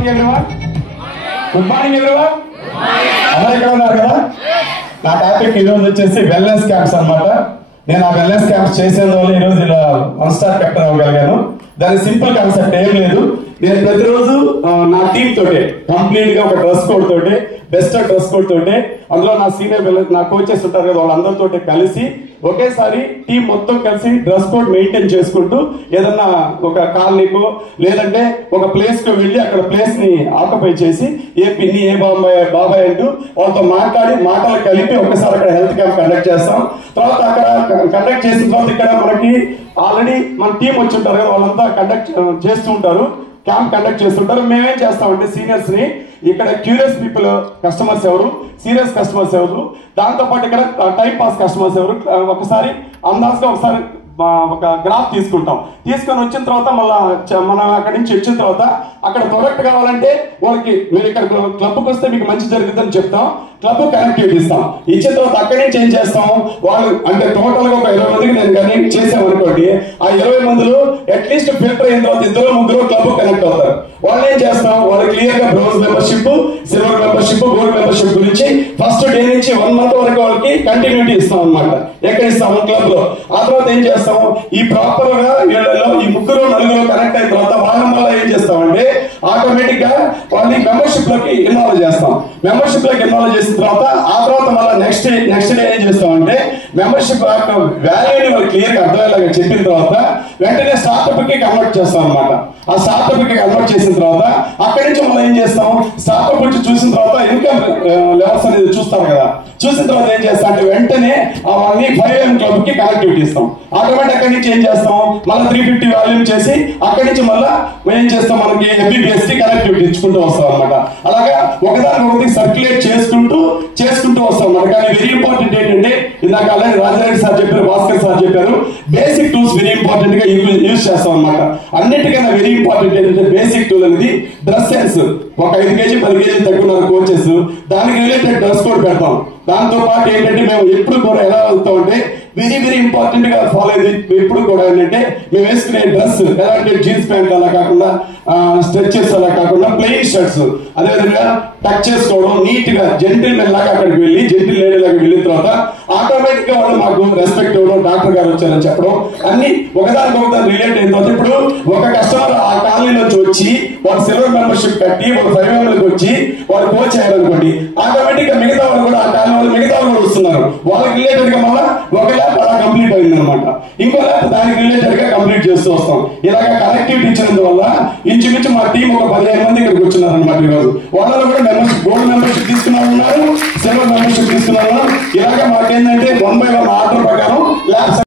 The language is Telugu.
Morning everyone. Good morning everyone. అందరూ ఇక్కడ ఉన్నారు కదా. నా టాపిక్ ఈరోజు వచ్చేసి వెల్నెస్ క్యాంప్స్ అన్నమాట. నేను ఆ వెల్నెస్ క్యాంప్స్ చేసేందువల్ల ఈరోజు ఇలా 1 స్టార్ కెప్టెన్ అవ్వగలిగాను. దాని సింపుల్ కాన్సెప్ట్ ఏం లేదు. నేను ప్రతిరోజు నా టీమ్ తోటే కంప్లీట్ గా ఒక డ్రెస్ కోడ్ తోటే, బెస్ట్ డ్రెస్ కోడ్ తోటే, అందులో నా సీనియర్ నా కోచెస్ ఉంటారు కదా, వాళ్ళందరితో కలిసి ఒకేసారి టీం మొత్తం కలిసి డ్రెస్ కోడ్ మెయింటైన్ చేసుకుంటూ ఏదన్నా ఒక కాలనీకో లేదంటే ఒక ప్లేస్ కు వెళ్ళి అక్కడ ప్లేస్ ని ఆక్యుపై చేసి ఏ పిన్ని ఏ బాబాయ్ అంటూ వాళ్ళతో మాట్లాడి మాటలు కలిపి ఒకసారి అక్కడ హెల్త్ క్యాంప్ కండక్ట్ చేస్తాం. తర్వాత అక్కడ కండక్ట్ చేసిన తర్వాత ఇక్కడ మనకి ఆల్రెడీ మన టీం వచ్చి ఉంటారు కదా, వాళ్ళంతా కండక్ట్ చేస్తూ ఉంటారు, క్యాంప్ కండక్ట్ చేస్తుంటారు. మేమేం చేస్తామంటే సీనియర్స్ ని ఇక్కడ క్యూరియస్ పీపుల్ కస్టమర్స్ ఎవరు, సీరియస్ కస్టమర్స్ ఎవరు, దాంతో పాటు ఇక్కడ టైం పాస్ కస్టమర్స్ ఎవరు, ఒకసారి అందాజుగా ఒకసారి ఒక గ్రాఫ్ తీసుకుంటాం. తీసుకొని వచ్చిన తర్వాత మళ్ళీ మనం అక్కడి నుంచి వచ్చిన తర్వాత అక్కడ ప్రొడక్ట్ కావాలంటే వాళ్ళకి మీరు ఇక్కడ క్లబ్కి వస్తే మీకు మంచి జరుగుతుందని చెప్తాం, క్లబ్ కనెక్టివిటీ ఇస్తాం. ఇచ్చిన తర్వాత అక్కడి నుంచి ఏం చేస్తాం, వాళ్ళు అంటే టోటల్ గా ఒక 20 మందికి నేను కనెక్ట్ చేసామనుకోండి, ఆ 20 మందిలో అట్లీస్ట్ ఫిల్టర్ అయిన తర్వాత 2-3 క్లబ్ కనెక్ట్ అవుతారు. వాళ్ళు ఏం చేస్తాం, వాళ్ళు క్లియర్ గా browse membership, silver membership, gold membership గురించి ఫస్ట్ డే నుంచి 1 మంత్ వరకు వాళ్ళకి కంటిన్యూటీ ఇస్తాం అనమాట. ఎక్కడ ఇస్తాం, క్లబ్ లో. ఆ తర్వాత ఏం చేస్తాం, ఈ ప్రాపర్ గా వీళ్ళలో ఈ 3-4 కనెక్ట్ అయిన తర్వాత వాళ్ళ వల్ల ఏం చేస్తామంటే ఆటోమేటిక్ గా వాళ్ళని మెంబర్షిప్ లోకి ఇన్వాల్వ్ చేస్తాం. మెంబర్షిప్ లోకి ఇన్వాల్వ్ చేసిన తర్వాత ఆ తర్వాత మళ్ళీ నెక్స్ట్ డే ఏం చేస్తామంటే మెంబర్షిప్ వాల్యూని వాళ్ళు క్లియర్ గా అర్థమయ్యేలాగా చెప్పిన తర్వాత వెంటనే స్టార్ట్అప్ కి కన్వర్ట్ చేస్తాం అనమాట. ఆ స్టార్ట్అప్ కి కన్వర్ట్ చేసిన తర్వాత అక్కడి నుంచి మనం ఏం చేస్తాం, స్టార్ట్అప్ వచ్చి చూసిన తర్వాత ఇన్కమ్ లెవెల్స్ అనేది చూస్తాం కదా, చూసిన తర్వాత ఏం చేస్తాం అంటే వెంటనే అవన్నీ 5M క్లబ్ కి కనెక్టివిటీ ఇస్తాం. ఆటోమేటిక్ అక్కడి నుంచి ఏం చేస్తాం, మళ్ళీ 350 వాల్యూమ్ చేసి అక్కడి నుంచి మళ్ళీ ఏం చేస్తాం, మనకి MBBS కి కనెక్టివిటీ ఇచ్చుకుంటూ వస్తాం అనమాట. అలాగా ఒకదాని ఒకటి సర్క్యులేట్ చేసుకుంటూ వస్తాం అన్నమాట. కానీ వెరీ ఇంపార్టెంట్ ఏంటంటే ఇందాక అలాగే రాజారెడ్డి సార్ చెప్పారు, భాస్కర్ సార్ చెప్పారు, బేసిక్ టూల్స్ వెరీ ఇంపార్టెంట్ గా యూజ్ చేస్తాం అనమాట. అన్నిటికన్నా వెరీ ఇంపార్టెంట్ ఏంటంటే బేసిక్ టూల్ అనేది డ్రెస్ సెన్స్. ఒక 5 kg 10 kg తగ్గున్నారు కోచెస్, దానికి రిలేటెడ్ డ్రెస్ కోడ్ పెడతాం. దాంతో పాటు ఏంటంటే మేము ఎప్పుడు కూడా ఎలా వెళ్తాం అంటే వెరీ ఇంపార్టెంట్ గా ఫాలో అయ్యేది ఎప్పుడు కూడా ఏంటంటే మేము వేసుకునే డ్రెస్ ఎలా అంటే జీన్స్ ప్యాంట్ అలా కాకుండా, స్ట్రెచెస్ అలా కాకుండా ప్లెయిన్ షర్ట్స్, అదేవిధంగా టచ్ చేసుకోవడం నీట్ గా జెంటిల్ మెన్ లాగా అక్కడికి వెళ్ళి జెంటిల్ లేడీ లాగా వెళ్ళిన తర్వాత ఆటోమేటిక్ గా వాళ్ళు మాకు రెస్పెక్ట్ ఇవ్వడం, డాక్టర్ గారు వచ్చారని చెప్పడం, అన్ని ఒకదాని రిలేట్ అయిన తర్వాత ఇప్పుడు ఒక కస్టమర్ ఆ కాలనీలోంచి వచ్చి వాళ్ళు సిల్వర్ మెంబర్షిప్ కట్టి వాళ్ళు 5M వచ్చి వాళ్ళు కోచ్ అయ్యారనుకోండి, ఆటోమేటిక్ గా మిగతా వాళ్ళు కూడా ఆ కాలనీ వాళ్ళు మిగతా వాళ్ళు కూడా వస్తున్నారు. వాళ్ళకి రిలేటెడ్ గా మళ్ళీ ఒక ల్యాబ్ అలా కంప్లీట్ అయింది అనమాట. ఇంకో ల్యాబ్ దానికి రిలేటెడ్ గా కంప్లీట్ చేస్తూ వస్తాం. ఇలాగా కనెక్టివిటీ ఇచ్చినందువల్ల ఇంచుమించు మా టీం ఒక 15 మంది ఇక్కడికి వచ్చినారు అనమాట. ఈరోజు వాళ్ళలో కూడా మెంబర్షిప్, గోల్డ్ మెంబర్షిప్ తీసుకున్న ఉన్నారు, సిల్వర్ మెంబర్షిప్ తీసుకున్న ఉన్నారు. ఇలాగా మాకేంటంటే 1 by 1 ఆర్డర్ ప్రకారం ల్యాబ్స్